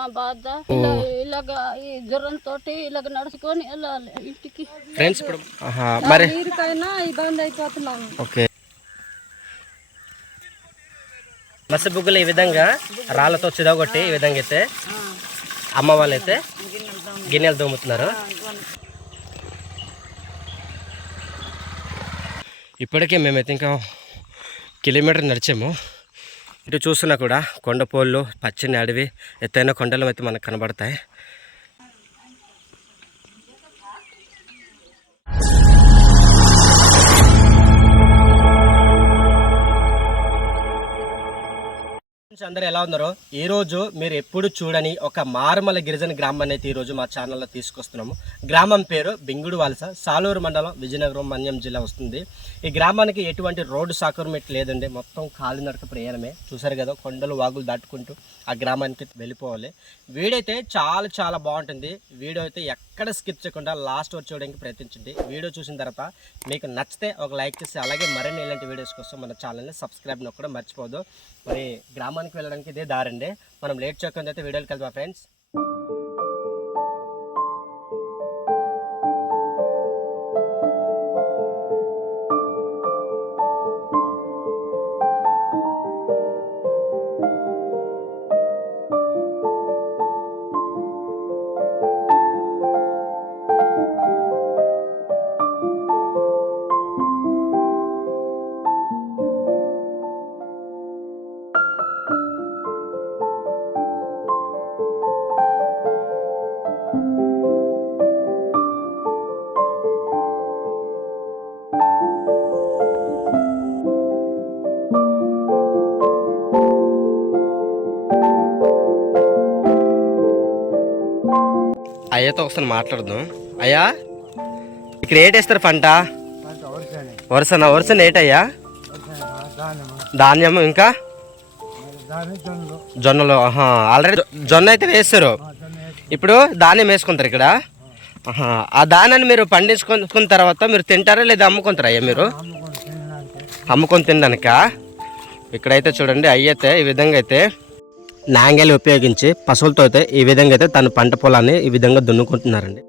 మా బాధ. ఇలా ఇలాగ ఈ జ్వరంతో ఇలాగ నడుచుకొని వెళ్ళాలి ఇంటికి. ఫ్రెండ్స్ ఇప్పుడు మరి నీరుకైనా ఇబ్బంది అయిపోతున్నాము. ఓకే. మసి బుగ్గులు ఈ విధంగా రాళ్ళతో చిదగొట్టి ఈ విధంగా అయితే అమ్మ వాళ్ళు అయితే గిన్నెలు దోముతున్నారు ఇప్పటికే మేమైతే ఇంకా కిలోమీటర్ నడిచాము. ఇటు చూస్తున్నా కూడా కొండపోళ్ళు పచ్చని అడవి ఎత్తైన కొండలు అయితే మనకు కనబడతాయి. ఫ్రెండ్స్ అందరూ ఎలా ఉన్నారు ఈ రోజు మీరు ఎప్పుడు చూడని ఒక మారుమల గిరిజన గ్రామాన్ని అయితే ఈ రోజు మా ఛానల్లో తీసుకొస్తున్నాము. గ్రామం పేరు బింగుడు వలస సాలూరు మండలం విజయనగరం మన్యం జిల్లా వస్తుంది. ఈ గ్రామానికి ఎటువంటి రోడ్డు సాకర్మెంట్ లేదండి. మొత్తం కాలినడక ప్రయాణమే. చూసారు కదా కొండలు వాగులు దాటుకుంటూ ఆ గ్రామానికి వెళ్ళిపోవాలి. వీడైతే చాలా చాలా బాగుంటుంది. వీడియో అయితే ఎక్కడ స్కిప్ చేయకుండా లాస్ట్ వరకు చూడడానికి ప్రయత్నించండి. వీడియో చూసిన తర్వాత మీకు నచ్చితే ఒక లైక్ చేసి అలాగే మరిన్ని ఇలాంటి వీడియోస్ కోసం మన ఛానల్ని సబ్స్క్రైబ్ నొక్కడం మర్చిపోదు మరి గ్రామానికి వెళ్ళడానికి ఇదే దారండి. మనం లేట్ చేయకుండా అయితే వీడియోకి వెళ్దాం ఫ్రెండ్స్. అయ్యతో ఒకసారి మాట్లాడదాం. అయ్యా ఇక్కడ ఏటేస్తారు పంట? వరుసనా వరుసన ఏటయ్యా ధాన్యం ఇంకా? జొన్నలు ఆహా ఆల్రెడీ జొన్న అయితే వేస్తారు. ఇప్పుడు ధాన్యం వేసుకుంటారు ఇక్కడ. ఆ ధాన్యాన్ని మీరు పండించుకున్న తర్వాత మీరు తింటారా లేదా అమ్ముకుంటారా అయ్యా మీరు? అమ్ముకొని తినడానిక? ఇక్కడైతే చూడండి అయ్యైతే ఈ విధంగా అయితే నాంగేలు ఉపయోగించి పశువులతో అయితే ఈ విధంగా అయితే తన పంట పొలాన్ని ఈ విధంగా దున్నుకుంటున్నారండి.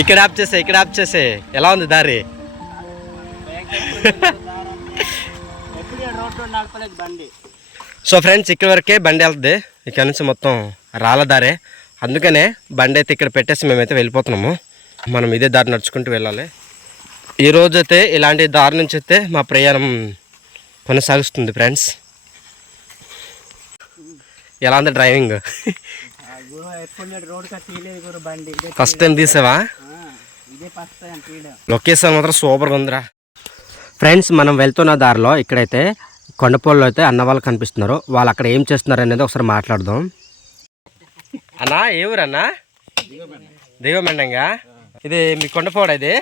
ఇక్కడ ఆప్ చేసే ఇక్కడ ఆప్ చేసే. ఎలా ఉంది దారి? సో ఫ్రెండ్స్ ఇక్కడ వరకే బండి వెళ్తుంది. ఇక్కడ నుంచి మొత్తం రాళ్ళ దారే. అందుకనే బండి అయితే ఇక్కడ పెట్టేసి మేమైతే వెళ్ళిపోతున్నాము. మనం ఇదే దారి నడుచుకుంటూ వెళ్ళాలి. ఈ రోజు అయితే ఇలాంటి దారి నుంచి అయితే మా ప్రయాణం కొనసాగుతుంది ఫ్రెండ్స్. ఎలా ఉంది డ్రైవింగ్? ఫస్ట్ టైం తీసావా? లొకేషన్ మాత్రం సూపర్గా ఉందిరా. ఫ్రెండ్స్ మనం వెళ్తున్న దారిలో ఇక్కడైతే కొండపల్లిలో అయితే అన్న వాళ్ళు కనిపిస్తున్నారు. వాళ్ళు అక్కడ ఏం చేస్తున్నారు అనేది ఒకసారి మాట్లాడదాం. అన్నా ఏ ఊరన్నా దిగమెండంగా ఇది మీ కొండపోడ ఇది?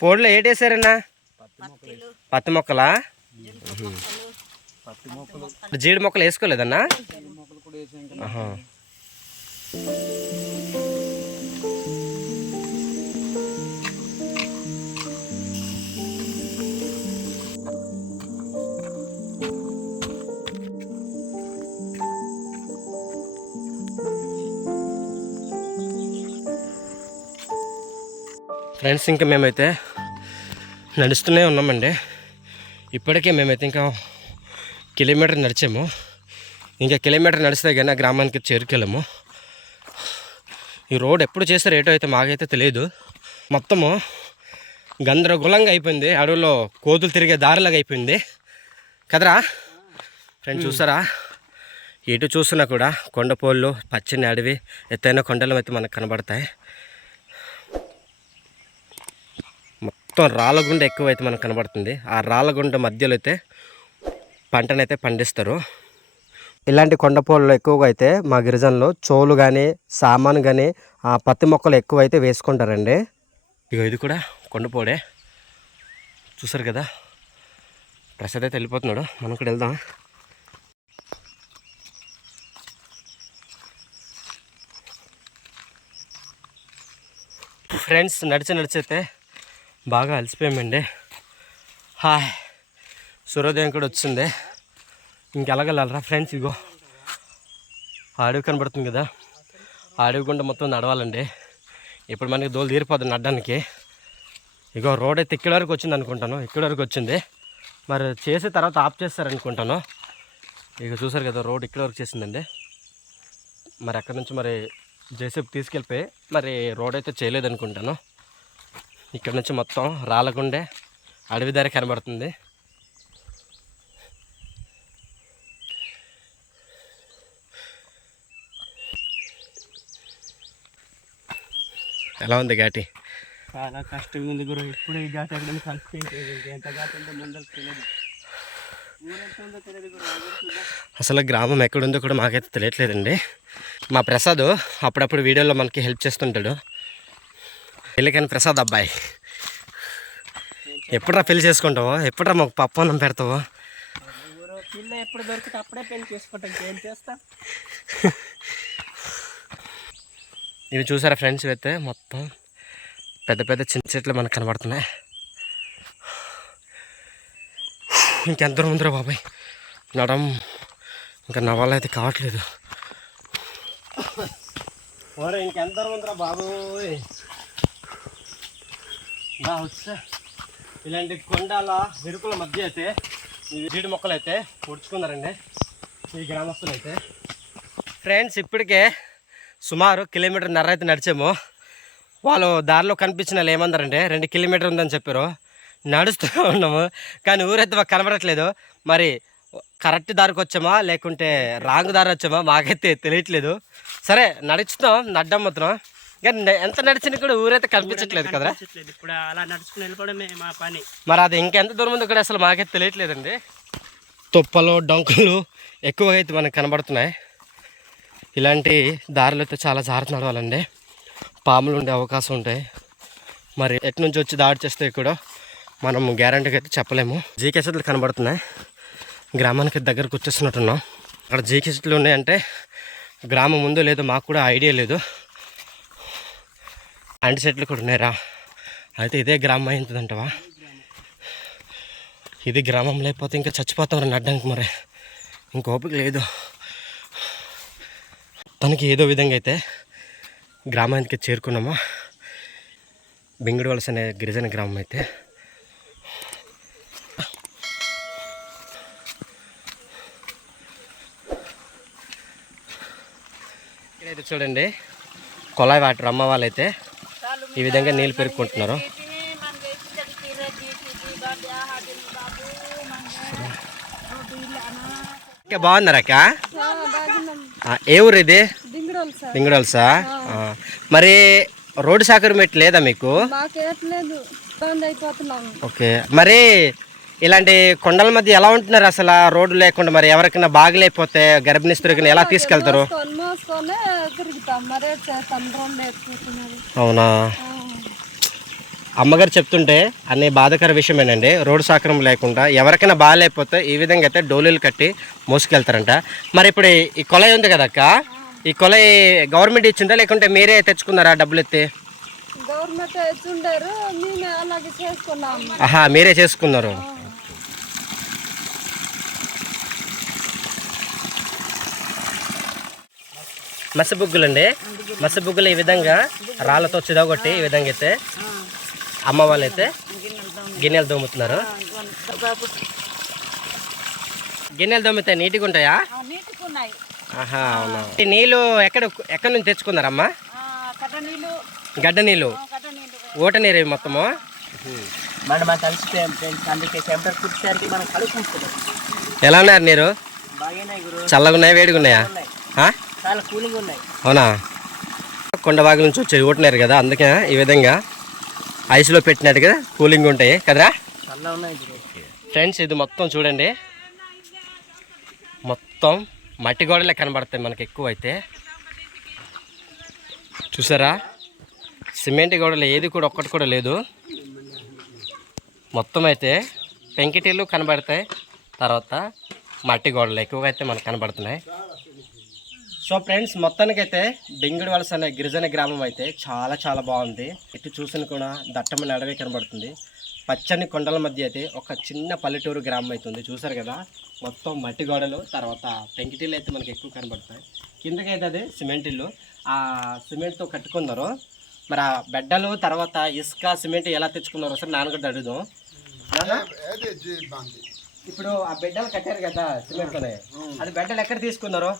పోడులో ఏటేసారన్నా పత్తి మొక్కలా? జీడి మొక్కలు వేసుకోలేదన్నా? ఫ్రెండ్స్ ఇంకా మేమైతే నడుస్తూనే ఉన్నామండి. ఇప్పటికే మేమైతే ఇంకా కిలోమీటర్ నడిచాము. ఇంకా కిలోమీటర్ నడిస్తే కానీ ఆ గ్రామానికి చేరుకెళ్ళము. ఈ రోడ్ ఎప్పుడు చేస్తే రేటో అయితే మాకైతే తెలియదు. మొత్తము గందరగోళంగా అయిపోయింది. అడవిలో కోతులు తిరిగే దారిలాగా అయిపోయింది. కదరా? ఫ్రెండ్ చూసారా? ఎటు చూసినా కూడా కొండపోళ్ళు పచ్చని అడవి ఎత్తైన కొండలు అయితే మనకు కనబడతాయి. మొత్తం రాళ్ళగుండ ఎక్కువైతే మనకు కనబడుతుంది. ఆ రాళ్ళగుండ మధ్యలో అయితే పంటనైతే పండిస్తారు. ఇలాంటి కొండపోళ్ళు ఎక్కువగా అయితే మా గిరిజనలో చోలు కానీ సామాను కానీ పత్తి మొక్కలు ఎక్కువైతే వేసుకుంటారండి. ఇక ఇది కూడా కొండపోడే చూసారు కదా? ప్రసాద్ అయితే వెళ్ళిపోతున్నాడు. మనం కూడా వెళ్దాం. ఫ్రెండ్స్ నడిచి నడిచైతే బాగా అలసిపోయామండి. హాయ్. సూర్యోదయం కూడా వచ్చింది. ఇంకెలాగలరా ఫ్రెండ్స్ ఇగో. అడవి కనబడుతుంది కదా. అడవి గుండా మొత్తం నడవాలండి. ఇప్పుడు మనకి దోలు తీరిపోతుంది నడ్డానికి. ఇగో రోడ్ అయితే ఇక్కడి వరకు వచ్చింది అనుకుంటాను. ఇక్కడ వరకు వచ్చింది. మరి చేసి తర్వాత ఆఫ్ చేస్తారనుకుంటాను. ఇక చూసారు కదా రోడ్ ఇక్కడ వరకు చేసిందండి. మరి అక్కడి నుంచి మరి జేసేపు తీసుకెళ్ళిపోయి మరి రోడ్ అయితే చేయలేదనుకుంటాను. ఇక్కడ నుంచి మొత్తం రాళ్ళగుండే అడవి దారి కనబడుతుంది. ఎలా ఉంది ఘాటి? చాలా కష్టంగా ఉంది గురు. ఇప్పుడు ఈ ఘాట్ ఎక్కడ కలిసిపోయింది ఎంత ఘాట్ ఉందో ముందర తెలియదు. అసలు గ్రామం ఎక్కడుందో కూడా మాకైతే తెలియట్లేదండి. మా ప్రసాద్ అప్పుడప్పుడు వీడియోలో మనకి హెల్ప్ చేస్తుంటాడు. పెళ్ళికని ప్రసాద్ అబ్బాయి. ఎప్పుడురా పెళ్ళి చేసుకుంటావో? ఎప్పుడురా మాకు పప్పు అన్నం పెడతావో? పిల్ల ఎప్పుడు దొరికితే అప్పుడే పెళ్ళి చేసుకుంటాం. ఏం చేస్తా? ఇవి చూసారా ఫ్రెండ్స్? అయితే మొత్తం పెద్ద పెద్ద చిన్న చెట్లు మనకు కనబడుతున్నాయి. ఇంకెంత దూరం ఉందిరా బాబాయ్? నడం. ఇంకా నా వల్ల అయితే కావట్లేదు ఇంకెంత దూరం ఉందిరా బాబోయ్? బా ఇలాంటి కొండల ఎరుకుల మధ్య అయితే ఈ జీడి మొక్కలు అయితే పొడుచుకున్నారండి. ఈ గ్రామస్తులు అయితే. ఫ్రెండ్స్ ఇప్పటికే సుమారు కిలోమీటర్ నర అయితే నడిచాము. వాళ్ళు దారిలో కనిపించిన వాళ్ళు ఏమన్నారంటే రెండు కిలోమీటర్ ఉందని చెప్పారు. నడుస్తూ ఉన్నాము. కానీ ఊరైతే మాకు కనబడట్లేదు. మరి కరెక్ట్ దారికి వచ్చామా? లేకుంటే రాంగ్ దారి వచ్చామా? మాకైతే తెలియట్లేదు. సరే నడుచుతాం. నడ్డం మాత్రం. కానీ ఎంత నడిచినా కూడా ఊరైతే కనిపించట్లేదు కదా. ఇప్పుడు అలా నడుచుకుని వెళ్ళిపోవడమే మా పని. మరి అది ఇంకెంత దూరం ఉందో కూడా అసలు మాకైతే తెలియట్లేదండి. తుప్పలు డొంకులు ఎక్కువగా అయితే మనకు కనబడుతున్నాయి. ఇలాంటి దారులు అయితే చాలా జాగ్రత్త నడవాలండి పాములు ఉండే అవకాశం ఉంటాయి మరి ఎటు నుంచి వచ్చి దాడి చేస్తే కూడా మనం గ్యారంటీగా అయితే చెప్పలేము. జీకే చెట్లు కనబడుతున్నాయి. గ్రామానికి దగ్గరకు వచ్చేస్తున్నట్టున్నాం. అక్కడ జీకే చెట్లు ఉన్నాయంటే గ్రామం ఉందో లేదో మాకు కూడా ఐడియా లేదు. అంటి చెట్లు కూడా ఉన్నాయిరా. అయితే ఇదే గ్రామం అయిందంటవా ఇది గ్రామం లేకపోతే ఇంకా చచ్చిపోతాం రా నడ్డానికి మరి. ఇంక ఓపిక లేదు. తనకి ఏదో విధంగా అయితే గ్రామానికి చేరుకున్నామా? బెంగుడు వలస అనే గిరిజన గ్రామం అయితే. ఇక్కడైతే చూడండి కొలాయి వాటర్ అమ్మ వాళ్ళైతే ఈ విధంగా నీళ్ళు పెరుక్కుంటున్నారు. బాగున్నారా అక్క? ఏ ఊరు ఇది? దింగడాలి సార్. లింగడల్సా మరి రోడ్డు సౌకర్యం లేదా మీకు? ఓకే. మరి ఇలాంటి కొండల మధ్య ఎలా ఉంటున్నారు అసలు రోడ్డు లేకుండా మరి ఎవరికైనా బాగలేకపోతే గర్భిణీ స్త్రీకి ఎలా తీసుకెళ్తారు? తిరుగుతాం. మరే చేస్తాం అవునా? అమ్మగారు చెప్తుంటే అనే బాధాకర విషయమేనండి. రోడ్డు సౌకర్యం లేకుండా ఎవరికైనా బాగాలేకపోతే ఈ విధంగా అయితే డోలీలు కట్టి మోసుకెళ్తారంట. మరి ఇప్పుడు ఈ- కొలై ఉంది కదా అక్క? ఈ కొలై గవర్నమెంట్ ఇచ్చిందా లేకుంటే మీరే తెచ్చుకున్నారా డబ్బులు ఎత్తి? ఆహా మీరే చేసుకున్నారు. మసి బుగ్గులండి మసి బుగ్గులు ఈ విధంగా రాళ్ళతో చిదగొట్టి ఈ విధంగా అయితే అమ్మ వాళ్ళు అయితే గిన్నెలు దోముతున్నారు గిన్నెలు దోమితే నీట్గా ఉంటాయా? ఆహా అవునా. నీళ్ళు ఎక్కడ ఎక్కడి నుంచి తెచ్చుకున్నారమ్మా? గడ్డ నీళ్ళు. ఊట నీరు ఇవి మొత్తము? మనం మనం కలిసిపోయాం ఫ్రెండ్స్ అందుకే చెమటలు కుట్టేసరికి మనం కలుపుకుంటున్నాం. ఎలా ఉన్నారు నీరు? బాగానే గురు. చాలా కూలింగ్ ఉన్నాయి. అవునా? కొండవాగు నుంచి వచ్చి ఊటినారు కదా అందుకే ఈ విధంగా ఐస్లో పెట్టినట్టుగా కూలింగ్ ఉంటాయి కదరా? ఫ్రెండ్స్ ఇది మొత్తం చూడండి. మొత్తం మట్టి గోడలే కనబడతాయి మనకి ఎక్కువ అయితే. చూసారా? సిమెంట్ గోడలు ఏది కూడా ఒక్కటి కూడా లేదు. మొత్తం అయితే పెంకిటీలు కనబడతాయి తర్వాత మట్టి గోడలు ఎక్కువగా అయితే మనకు కనబడుతున్నాయి. సో ఫ్రెండ్స్ మొత్తానికైతే బెంగుడు వలస అనే గిరిజన గ్రామం అయితే చాలా చాలా బాగుంది. ఇటు చూసిన కూడా దట్టమైన అడవి కనబడుతుంది. పచ్చని కొండల మధ్య అయితే ఒక చిన్న పల్లెటూరు గ్రామం అవుతుంది చూసారు కదా? మొత్తం మట్టి గోడలు తర్వాత పెంకిటీలు అయితే మనకి ఎక్కువ కనబడతాయి. కిందకైతే అది సిమెంట్ ఇల్లు. ఆ సిమెంట్తో కట్టుకున్నారు. మరి ఆ బెడ్డలు తర్వాత ఇసుక సిమెంట్ ఎలా తెచ్చుకున్నారో సార్ నాన్నగారు అడుగుదాం. నాన్న? ఇప్పుడు ఆ బిడ్డలు కట్టారు కదా సిమెంట్తోనే. అది బిడ్డలు ఎక్కడ తీసుకున్నారు?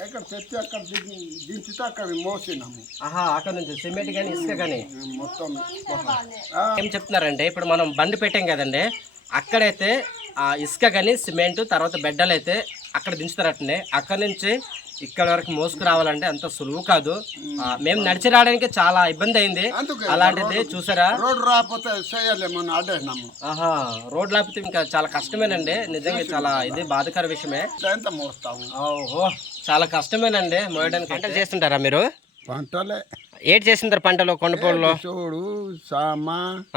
ఎక్కడ తెచ్చి అక్కడ దిగి దించితే అక్కడ మోసినాము. ఆహా అక్కడ నుంచి సిమెంట్ కానీ ఇసుక కానీ మొత్తం. ఏం చెప్తున్నారంటే ఇప్పుడు మనం బండి పెట్టాం కదండి అక్కడైతే ఆ ఇసుక కానీ సిమెంట్ తర్వాత బెడ్డలు అయితే అక్కడ దించుతారటండి అక్కడ నుంచి ఇక్కడ వరకు మోసుకు రావాలంటే అంత సులువు కాదు. ఆ, మేము నడిచి రావడానికి చాలా ఇబ్బంది అయింది. అలాంటిది చూసారా? రోడ్డు రాకపోతే ఆహా రోడ్ లేకపోతే ఇంకా చాలా కష్టమేనండి. నిజంగా చాలా ఇది బాధకర విషయమే. ఎంత మోస్తాము ఓహో. చాలా కష్టమేనండి మోయడానికి. పంటలు చేస్తుంటారా మీరు? పంటలే. ఏటి చేసింటారు పంటలు కొండపూడిలో చూడు సామ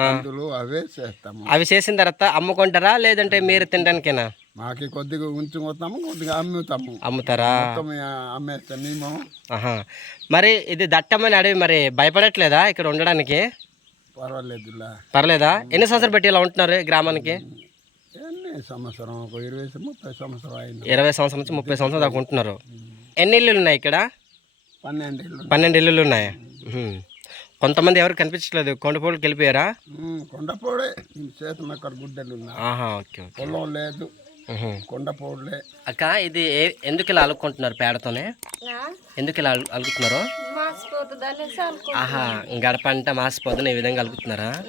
అందులు అవే చేస్తాము. అవి చేసిన తర్వాత అమ్ముకుంటారా లేదంటే మీరు తినడానికేనా? మాకి కొద్దిగా ఉంచుకొస్తాము కొద్దిగా అమ్ముతాము. అమ్ముతారా? అమ్మేస్తాం మేము. మరి ఇది దట్టమైన అడవి మరి భయపడట్లేదా ఇక్కడ ఉండడానికి? పర్వాలేదులా. పర్లేదా ఎన్ని సంవత్సరాలు పెట్టి ఇలా ఉంటున్నారు గ్రామానికి? సంవత్సరం ఒక ఇరవై ముప్పై సంవత్సరం అయింది. ఇరవై సంవత్సరం నుంచి ముప్పై సంవత్సరాలు దాకా ఉంటున్నారు. ఎన్ని ఇల్లులు ఉన్నాయి ఇక్కడ? పన్నెండు ఇళ్ళు పన్నెండు ఇల్లులు ఉన్నాయి. కొంతమంది ఎవరు కనిపించట్లేదు? కొండపూడికి వెళ్ళిపోయారా కొండపోడే చేతులు అక్కడ గుడ్డలు ఉన్నాయి. Okay okay. పొలం లేదు. కొండపోడులే అక్క ఇది ఎందుకు ఇలా అలుక్కుంటున్నారు పేడతోనే? ఎందుకు ఇలా అలు- అలుకుతున్నారు ఆహా గడప అంటే మాసిపోతుంది ఈ విధంగా అలుకుతున్నారా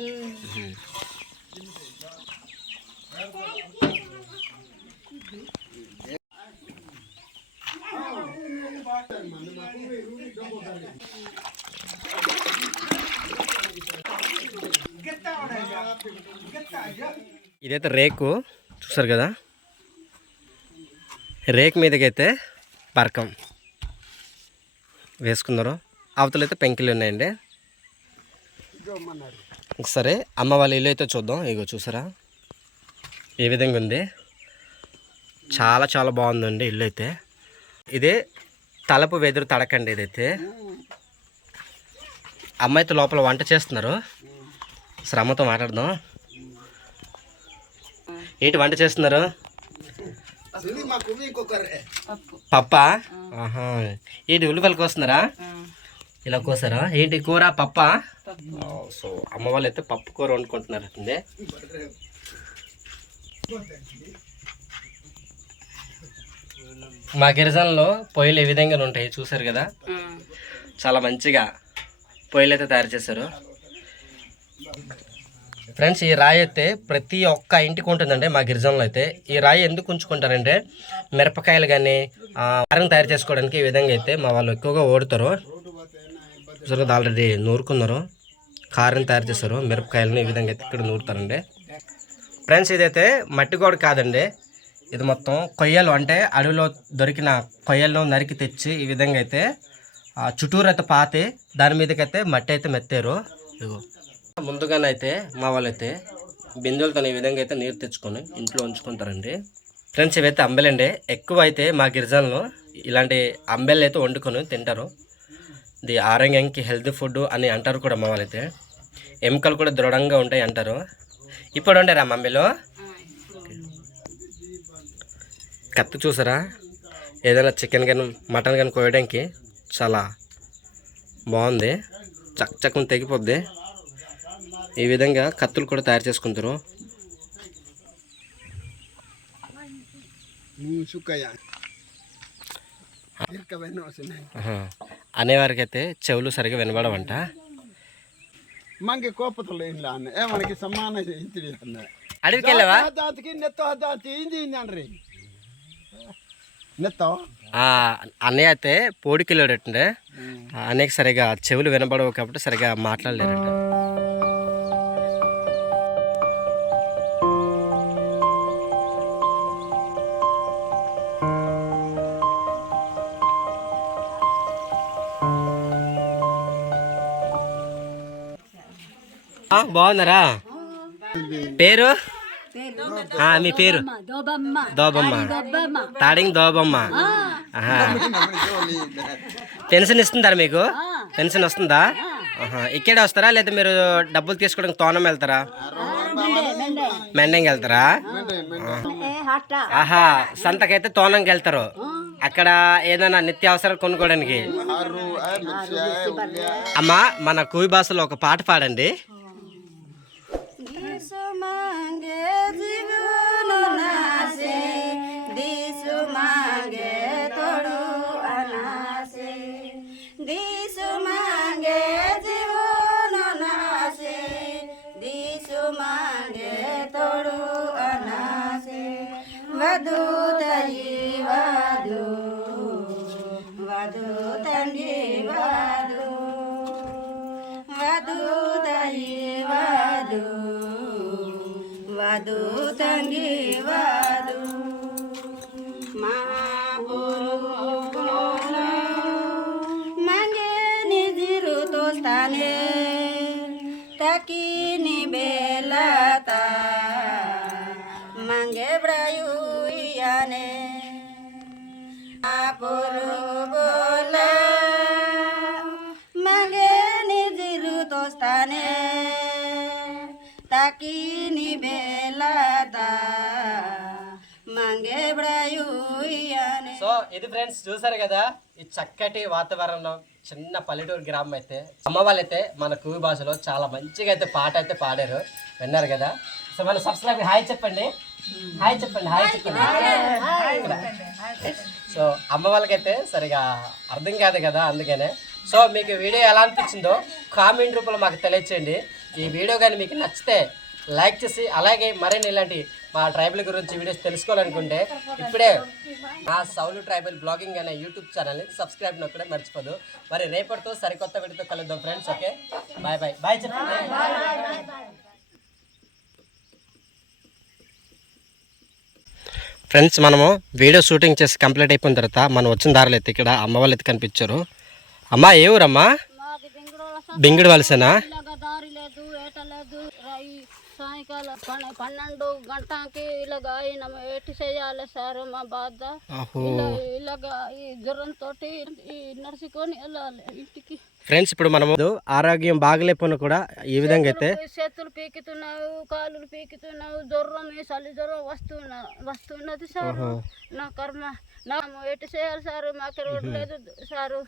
ఇదైతే రేకు చూసారు కదా? రేకు మీదకైతే పరకం వేసుకున్నారు. అవతలైతే పెంకిలు ఉన్నాయండి. సరే అమ్మ వాళ్ళ ఇల్లు అయితే చూద్దాం. ఇగో చూసారా? ఏ విధంగా ఉంది? చాలా చాలా బాగుందండి ఇల్లు అయితే. ఇదే తలపు వెదురు తడకండి ఇదైతే. అమ్మ అయితే లోపల వంట చేస్తున్నారు. శ్రమతో మాట్లాడదాం. ఏంటి వంట చేస్తున్నారు? పప్ప? ఆహా. ఏంటి ఉల్లిపాయలు కోస్తున్నారా? ఇలా కోసారా? ఏంటి కూర పప్ప? సో అమ్మ వాళ్ళు అయితే పప్పు కూర వండుకుంటున్నారు అండి మా గిరిజనలో పొయ్యిలు ఏ విధంగా ఉంటాయి చూసారు కదా? చాలా మంచిగా పొయ్యిలు అయితే తయారు చేశారు. ఫ్రెండ్స్ ఈ రాయి అయితే ప్రతి ఒక్క ఇంటికి ఉంటుందండి మా గిరిజనలో అయితే. ఈ రాయి ఎందుకు ఉంచుకుంటారంటే మిరపకాయలు కానీ కారం తయారు చేసుకోవడానికి ఈ విధంగా అయితే మా వాళ్ళు ఎక్కువగా ఓడుతారు. చూసారు ఆల్రెడీ నూరుకున్నారు. కారం తయారు చేస్తారు మిరపకాయలను ఈ విధంగా అయితే ఇక్కడ నూరుతారండి. ఫ్రెండ్స్ ఇదైతే మట్టి గోడ కాదండి. ఇది మొత్తం కొయ్యలు అంటే అడవిలో దొరికిన కొయ్యలను నరికి తెచ్చి ఈ విధంగా అయితే ఆ, చుట్టూరు అయితే పాతి దాని మీదకైతే మట్టి అయితే మెత్తారు. ఇగో ముందుగానైతే మా వాళ్ళైతే బిందులతో ఈ విధంగా అయితే నీరు తెచ్చుకొని ఇంట్లో ఉంచుకుంటారండి. ఫ్రెండ్స్ ఇవైతే అంబెలండి. ఎక్కువ అయితే మా గిరిజనులు ఇలాంటి అంబెలు అయితే వండుకొని తింటారు. ఇది ఆరోగ్యానికి హెల్తీ ఫుడ్ అని అంటారు కూడా మా వాళ్ళైతే. ఎముకలు కూడా దృఢంగా ఉంటాయి అంటారు. ఇప్పుడు ఉండేరా మమ్మీలో కత్తి చూసారా? ఏదైనా చికెన్ కానీ మటన్ కానీ కోయడానికి చాలా బాగుంది. చక్ చక్కని తెగిపోద్ది. ఈ విధంగా కత్తులు కూడా తయారు చేసుకుంటారు. అనేవారికైతే చెవులు సరిగా వినబడవంట. మనకి కోపతలు అడవికి అన్నయ్య అయితే పోడికెళ్ళాడటండే అన్నయ్య సరిగా చెవులు వినబడవు కాబట్టి సరిగా మాట్లాడలేరంట. బాగున్నారా? పేరు? మీ పేరు? దోబమ్మ తాడింగ్ దోబమ్మ. పెన్షన్ ఇస్తుంటారా మీకు? పెన్షన్ వస్తుందా. ఇక్కడే వస్తారా? లేదా మీరు డబ్బులు తీసుకోవడానికి తోనం వెళ్తారా? మెండంగి వెళ్తారా? ఆహా. సంతకైతే తోనంకి వెళ్తారు. అక్కడ ఏదైనా కొనుక్కోవడానికి. ఆ, ఉల్లి ఆ. అమ్మా మన కూవి భాషలో ఒక పాట పాడండి. জীবন নাসে Dishu মাঙ্গে Mange apuru bola mange niziru tostane takini belata mange so ఇది ఫ్రెండ్స్ చూసారు కదా ఈ చక్కటి వాతావరణంలో చిన్న పల్లెటూరు గ్రామం అయితే అమ్మ వాళ్ళైతే మన కూవి భాషలో చాలా మంచిగా అయితే పాట అయితే పాడారు. విన్నారు కదా? సో మన సబ్స్క్రైబ్ హాయ్ చెప్పండి. హాయ్ చెప్పండి హాయ్ చెప్పండి. సో అమ్మ వాళ్ళకైతే సరిగా అర్థం కాదు కదా అందుకనే. సో మీకు వీడియో ఎలా అనిపించిందో కామెంట్ రూపంలో మాకు తెలియచేయండి. ఈ వీడియో కానీ మీకు నచ్చితే లైక్ చేసి అలాగే మరిన్ని ఇలాంటి మా ట్రైబల్ గురించి వీడియోస్ తెలుసుకోవాలనుకుంటే ఇప్పుడే మా సౌలు ట్రైబల్ బ్లాగింగ్ అనే యూట్యూబ్ ఛానల్ని సబ్స్క్రైబ్ నొక్కడం మర్చిపోదు. మరి రేపటితో సరికొత్త వీడియోతో కలుద్దాం friends okay? Bye bye. Bye చెప్పండి. ఫ్రెండ్స్ మనము వీడియో షూటింగ్ చేసి కంప్లీట్ అయిపోయిన తర్వాత మనం వచ్చిన దారిలో అయితే ఇక్కడ అమ్మ వాళ్ళు అయితే కనిపించారు. అమ్మ ఏ ఊరమ్మా? బింగిడి వలసనా? దారి లేదు ఏట లేదు. సాయంకాలం పన్నెండు గంటకి ఇలాగ ఆయన ఏటి చేయాలి సార్ మా బాధ. ఇలాగ ఈ జ్వరంతో నడుచుకొని వెళ్ళాలి ఇంటికి. ఫ్రెండ్స్ ఇప్పుడు మనము ఆరోగ్యం బాగలేకపోయినా కూడా ఈ విధంగా అయితే చేతులు పీకుతున్నావు కాళ్ళు పీకుతున్నావు జ్వరం చలి జ్వరం వస్తున్నా వస్తున్నది సార్. నా కర్మ నా ఎటు చేయాలి సారు? మాకు రోడ్డు లేదు సారు.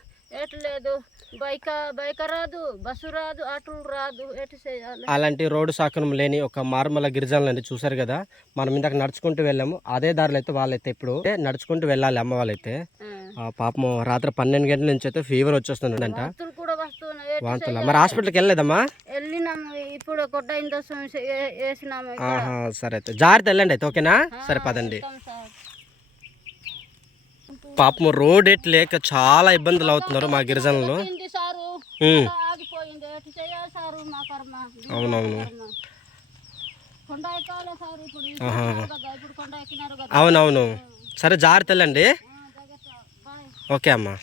ఎటు లేదు. బైక్ బైక్ రాదు బస్సు రాదు ఆటో రాదు. ఎటు చేయాలి? అలాంటి రోడ్డు సాకనం లేని ఒక మారుమల గిరిజనులని చూసారు కదా. మనం ఇందాక నడుచుకుంటూ వెళ్ళాము. అదే దారిలో అయితే వాళ్ళైతే ఇప్పుడు నడుచుకుంటూ వెళ్ళాలి అమ్మ వాళ్ళైతే. పాపం రాత్రి పన్నెండు గంటల నుంచి అయితే ఫీవర్ వచ్చేస్తుందంట. వాంతులు మరి హాస్పిటల్కి వెళ్ళలేదమ్మా? వెళ్ళినాము. ఇప్పుడు కొట్ట వేసినాము సరే అయితే. జాగ్రత్త వెళ్ళండి అయితే ఓకేనా? సరే పదండి. పాపం రోడ్ ఎట్ లేక చాలా ఇబ్బందులు అవుతున్నారు మా గిరిజనులు. అవునవును. అవునవును. సరే జాగ్రత్త వెళ్ళండి. ఓకే అమ్మా.